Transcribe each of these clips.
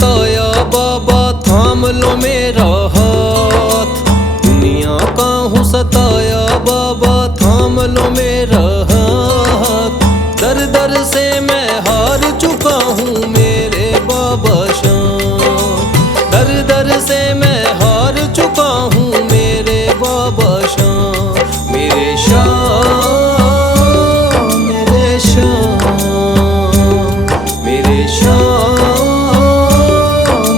सताया बाबा थाम लो मेरा हाथ। दुनिया का हूँ सताया बाबा थाम लो मेरा हाथ। दर दर से मैं हार चुका हूँ मेरे बाबा शाम। दर दर से मैं हार चुका हूँ मेरे बाबा शाम। मेरे शाम मेरे शाम मेरे शाम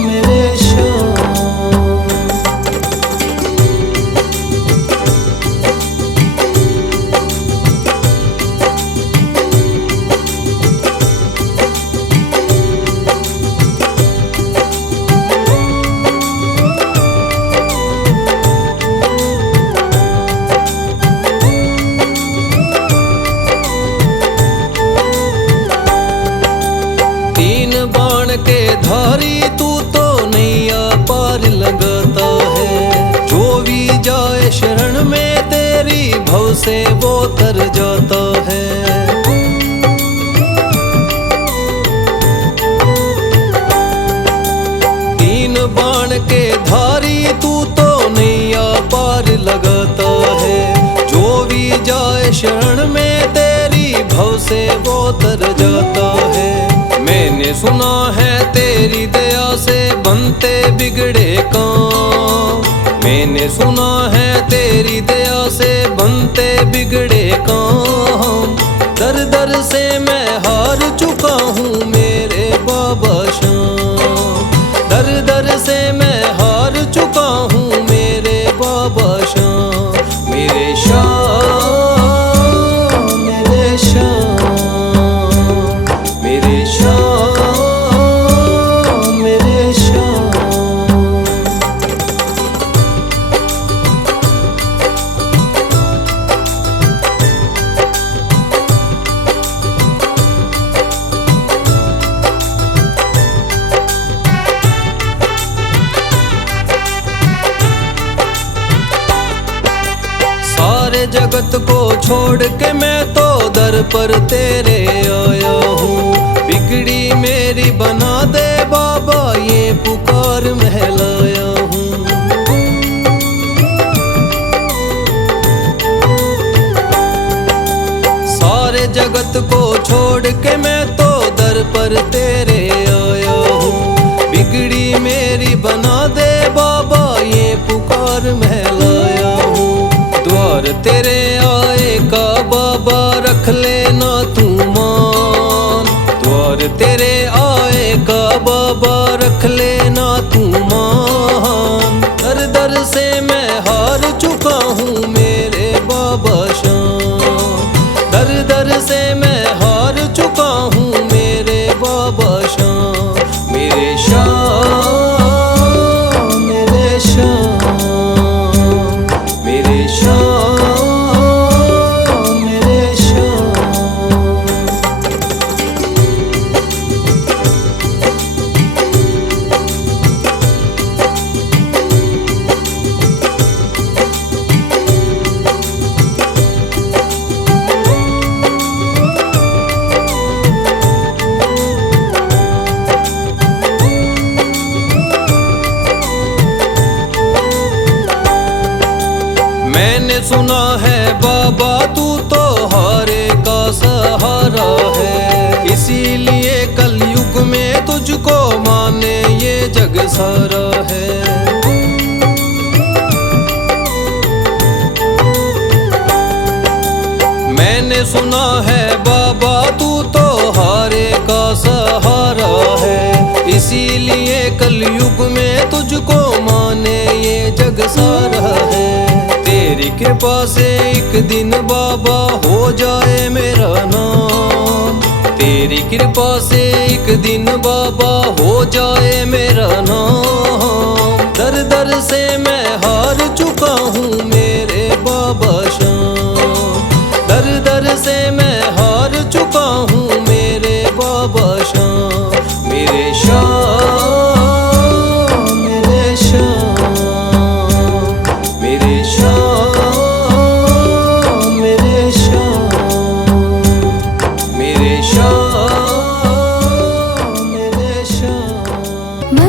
मेरे शाम। तीन बाण के धारी तू तो नैया पार लगाता है। जो भी जाए शरण में तेरी भव से वो तर जाता है। तीन बाण के धारी तू तो नैया पार लगाता है। जो भी जाए शरण में तेरी भव से वो तर जाता है। मैंने सुना है तेरी दया से बनते बिगड़े काम। मैंने सुना है तेरी दया से बनते बिगड़े काम। दर दर से मैं हार चुका हूँ मेरे बाबा शाम। दर दर से मैं हार चुका हूँ मेरे बाबा शाम। मेरे शाम मेरे शाम मेरे शाम मेरे शाम। सारे जगत को छोड़ के मैं तो दर पर तेरे आया हूँ। बिगड़ी मेरी बना दे बाबा ये पुकार महलाया हूँ। सारे जगत को छोड़ के मैं तो दर पर तेरे आया हूँ। बिगड़ी मेरी बना दे बाबा ये पुकार महलाया हूँ। द्वार तेरे आए का बाबा रख लेना तू मान। द्वार तेरे आए का बाबा रख लेना तू मान। दर दर से मैं हार चुका हूँ मेरे बाबा शाम। दर दर से मैं हार चुका हूँ मेरे बाबा शाम। मेरे शाम मेरे शाम मेरे शाम मेरे शाम। मैंने सुना है बाबा तू तो हारे का सहारा है। इसीलिए कलयुग में तुझको माने ये जग सारा है। मैंने सुना है बाबा तू तो हारे का सहारा है। इसीलिए कलयुग में तुझको माने ये जग सारा है। तेरी कृपा से एक दिन बाबा हो जाए मेरा नाम। तेरी कृपा से एक दिन बाबा हो जाए मेरा नाम। दर दर से मैं हार चुका हूँ मेरे बाबा शाम। दर दर से मैं हार चुका हूँ मेरे बाबा शाम। मेरे शाम मेरे शाम मेरे शाम मेरे शाम मेरे शाम मेरे शाम।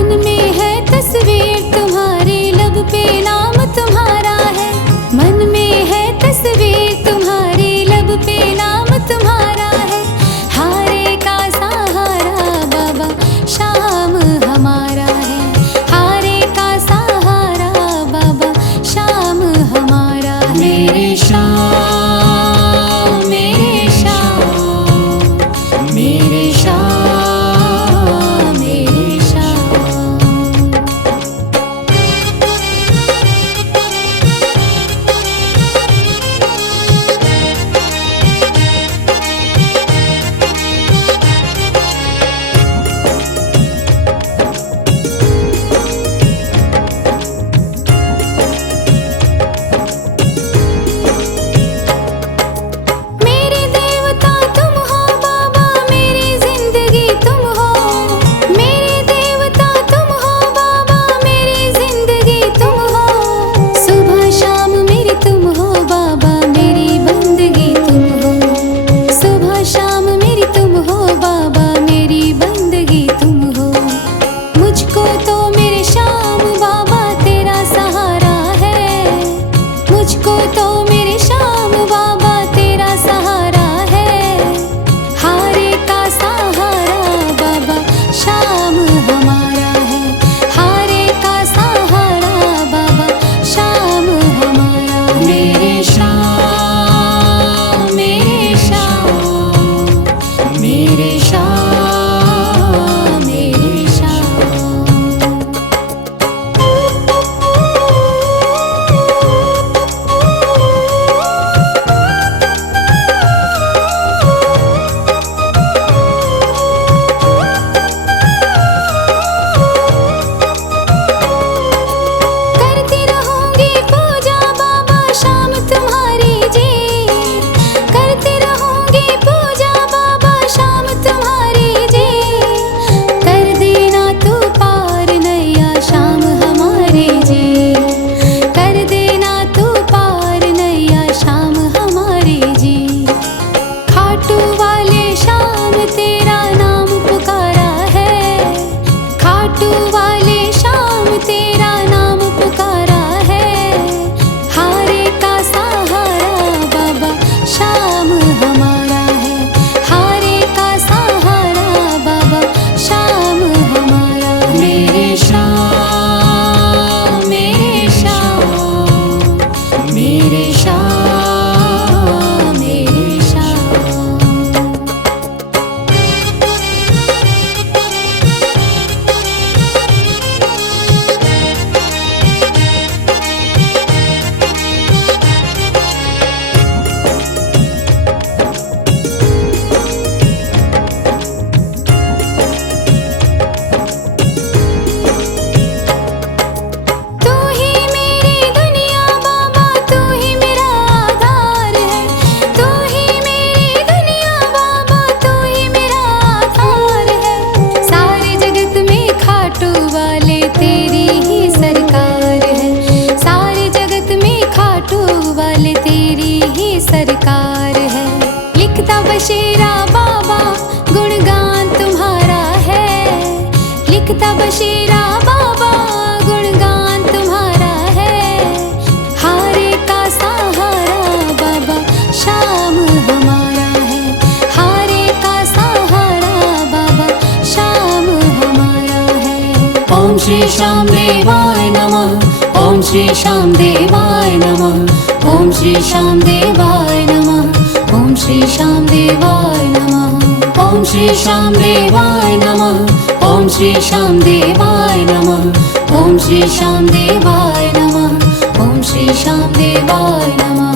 श्री श्याम देवाय नमः। ओम श्री श्याम देवाय नमः। ओम श्री श्याम देवाय नमः। ओम श्री श्याम देवाय नमः। ओम श्री श्याम देवाय नमः। ओम श्री श्याम देवाय नमः। ओम श्री श्याम देवाय नमः। ओम श्री श्याम देवाय नमः।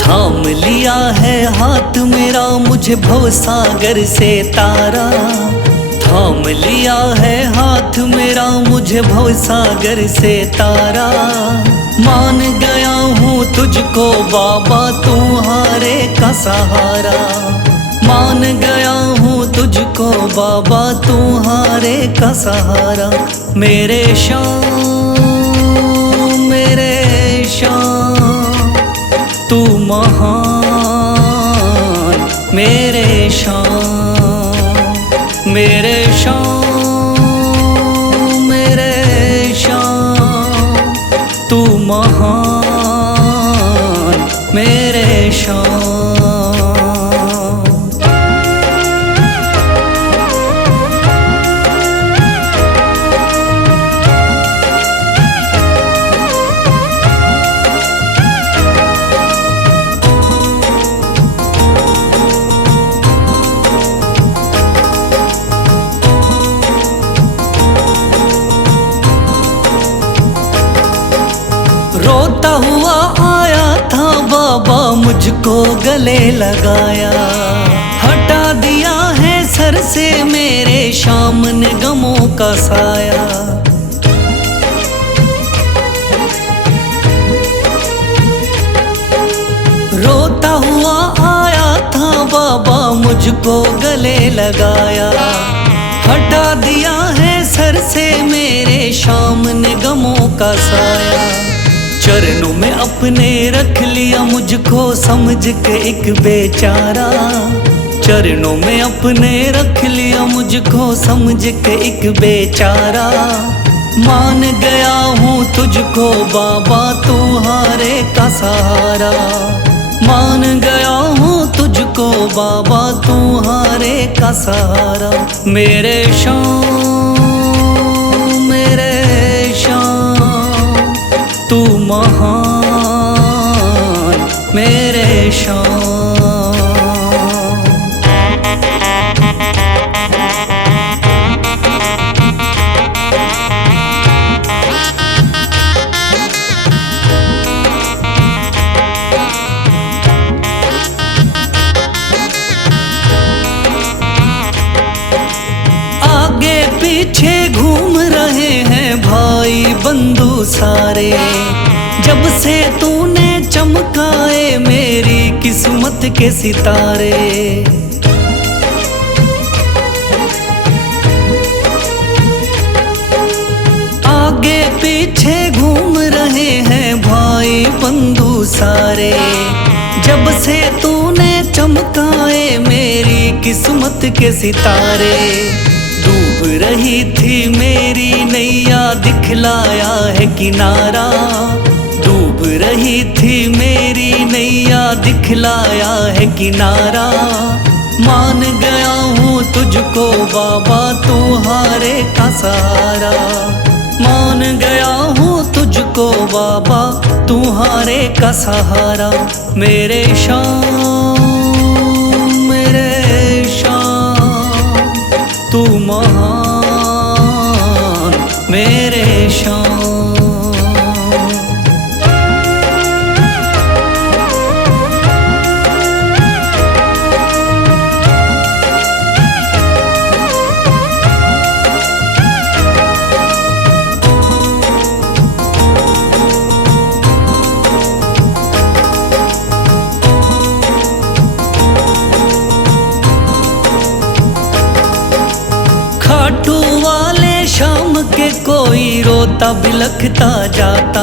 थाम लिया है हाथ मेरा मुझे भवसागर से तारा। थाम लिया है हाथ मेरा मुझे भवसागर से तारा। मान गया हूँ तुझको बाबा तुम्हारे का सहारा। मान गया हूँ तुझको बाबा तुम्हारे का सहारा। मेरे श्याम मेरे श्याम तू महान। मेरे श्याम मेरे श्याम मेरे श्याम तू महान। मेरे श्याम रोता हुआ आया था बाबा मुझको गले लगाया। हटा दिया है सर से मेरे श्याम ने गमों का साया। रोता हुआ आया था बाबा मुझको गले लगाया। हटा दिया है सर से मेरे श्याम ने गमों का साया। चरणों में अपने रख लिया मुझको समझ के एक बेचारा। चरणों में अपने रख लिया मुझको समझ के एक बेचारा। मान गया हूँ तुझको बाबा तुम्हारे का सहारा। मान गया हूँ तुझको बाबा तुम्हारे का सहारा। मेरे श्याम मेरे श्याम तू महान। मेरे श्याम आगे पीछे घूम रहे हैं भाई बंधु सारे। जब से तूने चमकाए मेरी किस्मत के सितारे। आगे पीछे घूम रहे हैं भाई बंधु सारे। जब से तूने चमकाए मेरी किस्मत के सितारे। डूब रही थी मेरी नैया दिखलाया है किनारा। डूब रही थी मेरी नैया दिखलाया है किनारा। मान गया हूँ तुझको बाबा तुम्हारे का सहारा। मान गया हूँ तुझको बाबा तुम्हारे का सहारा। मेरे श्याम मेरे श्याम तू महान। मेरे श्याम के कोई रोता बिलखता जाता।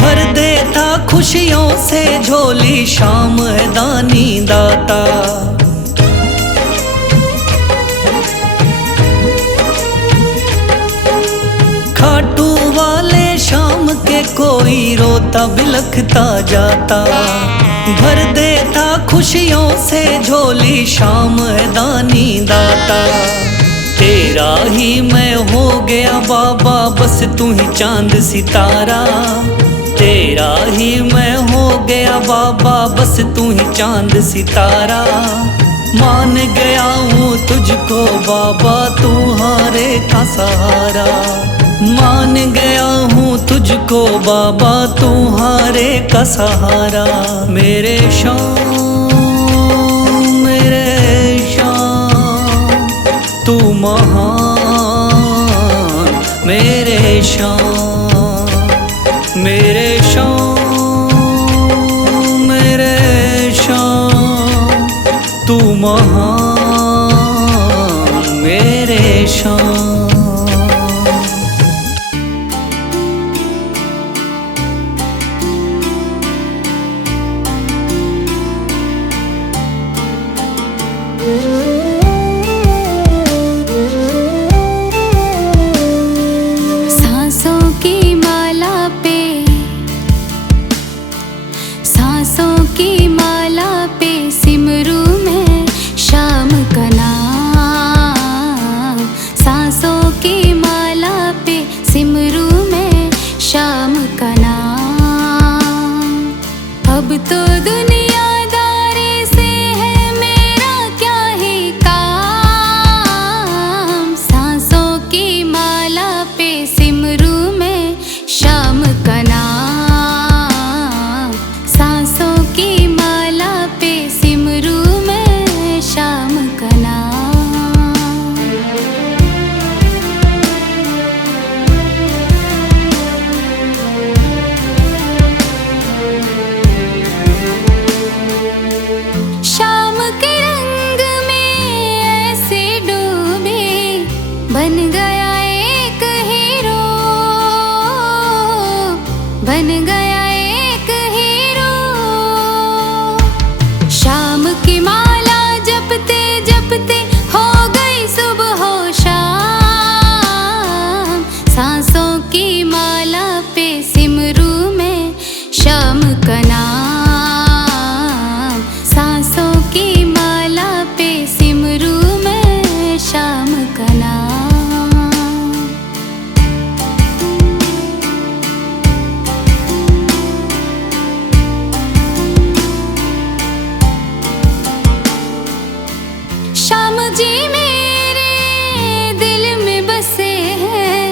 भर देता खुशियों से झोली, शाम है दानी दाता। खाटू वाले शाम के कोई रोता बिलखता जाता, भर देता खुशियों से झोली, शाम है दानी दाता। तेरा ही मैं हो गया बाबा, बस तू ही चांद सितारा। तेरा ही मैं हो गया बाबा, बस तू ही चांद सितारा। मान गया हूँ तुझको बाबा, तू हारे का सहारा। मान गया हूँ तुझको बाबा, तू हारे का सहारा। मेरे शाम तू महान, मेरे शाम मेरे शाम तू महान, मेरे शाम। सांसों की माला पे सिमरू मैं शाम का नाम। सांसों की माला पे सिमरू मैं शाम का नाम। अब तो दुनियादारी से है मेरा क्या ही काम। सांसों की माला पे सिमरू मैं शाम का नाम। सांसों की माला पे सिमरू मैं शाम का नाम। शाम के रंग में ऐसे डूबे, बन गया एक हीरो, बन गया एक हीरो। शाम की माला जपते जपते हो गई सुबह हो शाम। सांसों की माला पे सिमरू मैं शाम का नाम। सांसों की माला पे सिमरू मैं शाम का नाम। श्याम जी मेरे दिल में बसे हैं,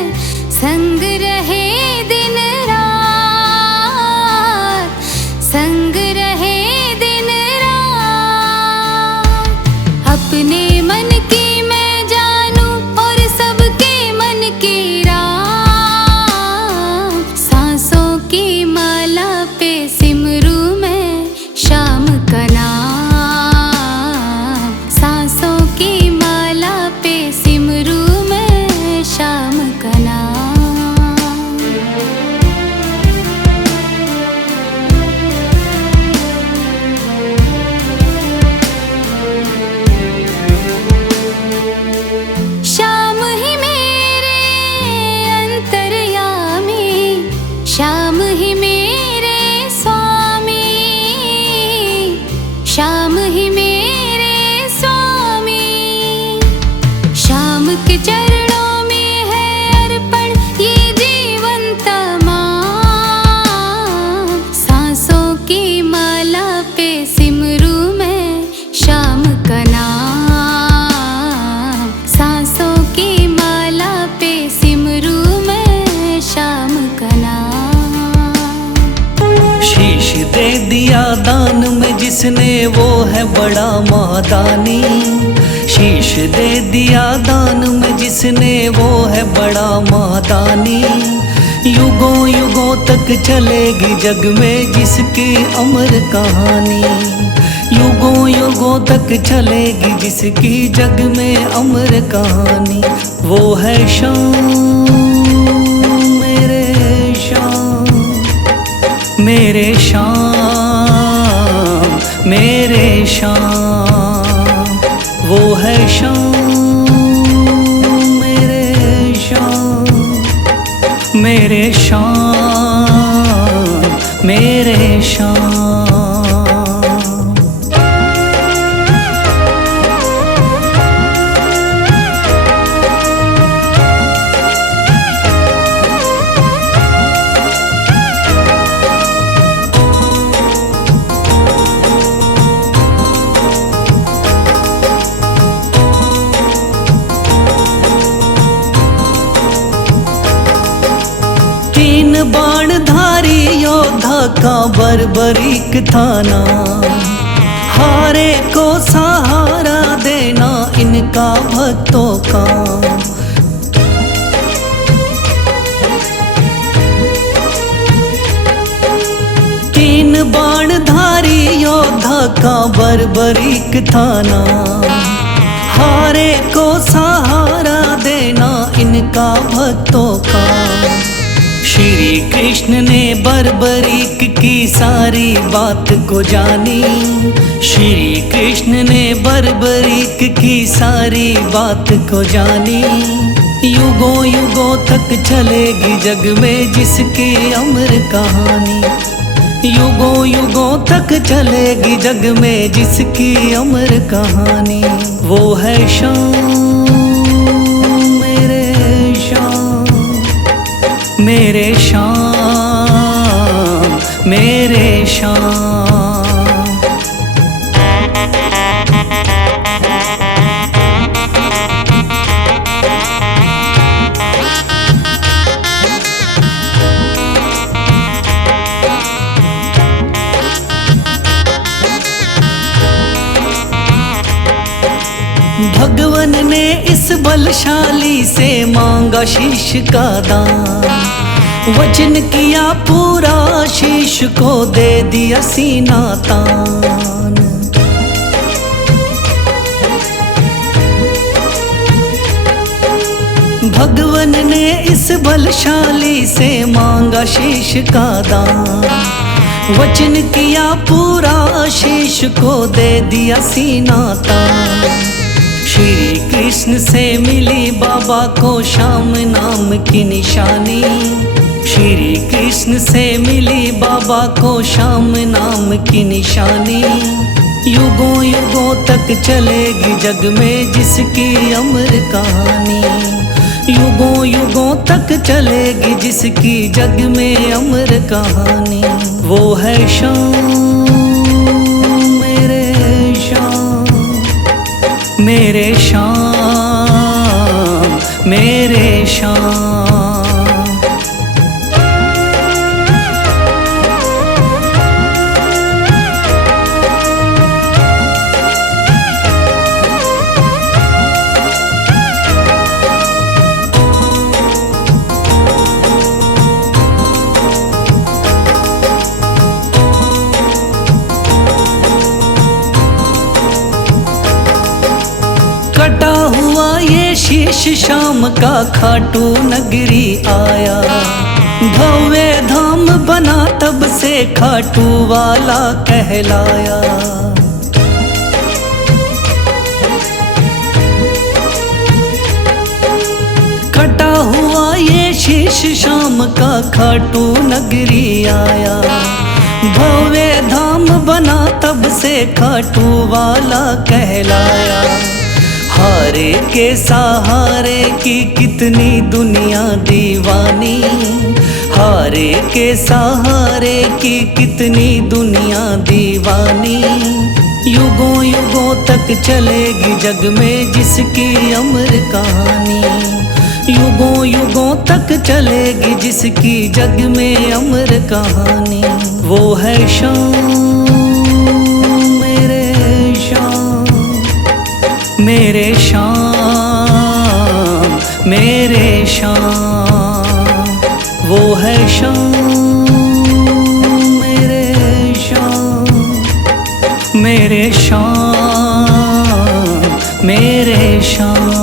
संग रहे दिन रात, संग रहे दिन रात। अपने मन की मैं जानूं और सबके मन की रात। सांसों की माला पे सिमरू मैं शाम का नाम। सांसों की माला पे सिमरू मैं शाम का नाम। श्याम ही मेरे अंतर्यामी, श्याम ही मेरे स्वामी, श्याम ही मेरे स्वामी। श्याम के चरणों में है अर्पण ये जीवन तमाम। सांसों की माला पे सिमरू मैं शाम का नाम। सांसों की माला पे सिमरू मैं शाम का नाम। शीश दे दिया दान में जिसने, वो है बड़ा मादानी। शीश दे दिया दान में जिसने, वो है बड़ा मादानी। युगों युगों तक चलेगी जग में जिसकी अमर कहानी। युगों युगों तक चलेगी जिसकी जग में अमर कहानी। वो है शाम मेरे शाम, मेरे श्याम मेरे श्याम, वो है श्याम मेरे श्याम, मेरे श्याम मेरे श्याम। बाणधारी योद्धा का बर्बरीक थाना, हारे को सहारा देना इनका भक्तों का। तीन बाणधारी योद्धा का बर्बरीक थाना, हारे को सहारा देना इनका भक्तों का। श्री कृष्ण ने बर्बरीक की सारी बात को जानी, श्री कृष्ण ने बर्बरीक की सारी बात को जानी। युगों युगों तक चलेगी जग में जिसकी अमर कहानी, युगों युगों तक चलेगी जग में जिसकी अमर कहानी। वो है श्याम मेरे श्याम, मेरे श्याम मेरे श्याम। भगवन ने इस बलशाली से मांगा शीश का दान, वचन किया पूरा शीश को दे दिया सीना तान। भगवन ने इस बलशाली से मांगा शीश का दान, वचन किया पूरा शीश को दे दिया सीना तान। श्री कृष्ण से मिली बाबा को श्याम नाम की निशानी, श्री कृष्ण से मिली बाबा को श्याम नाम की निशानी। युगों युगों तक चलेगी जग में जिसकी अमर कहानी, युगों युगों तक चलेगी जिसकी जग में अमर कहानी। वो है श्याम मेरे श्याम, मेरे श्याम मेरे श्याम। कटा हुआ ये शीश श्याम का खाटू नगरी आया, भव्य धाम बना तब से खाटू वाला कहलाया। कटा हुआ ये शीश श्याम का खाटू नगरी आया, भव्य धाम बना तब से खाटू वाला कहलाया। हारे के सहारे की कितनी दुनिया दीवानी, हारे के सहारे की कितनी दुनिया दीवानी। युगों युगों तक चलेगी जग में जिसकी अमर कहानी, युगों युगों तक चलेगी जिसकी जग में अमर कहानी। वो है श्याम मेरे श्याम, मेरे श्याम मेरे श्याम। वो है श्याम मेरे श्याम, मेरे श्याम मेरे श्याम।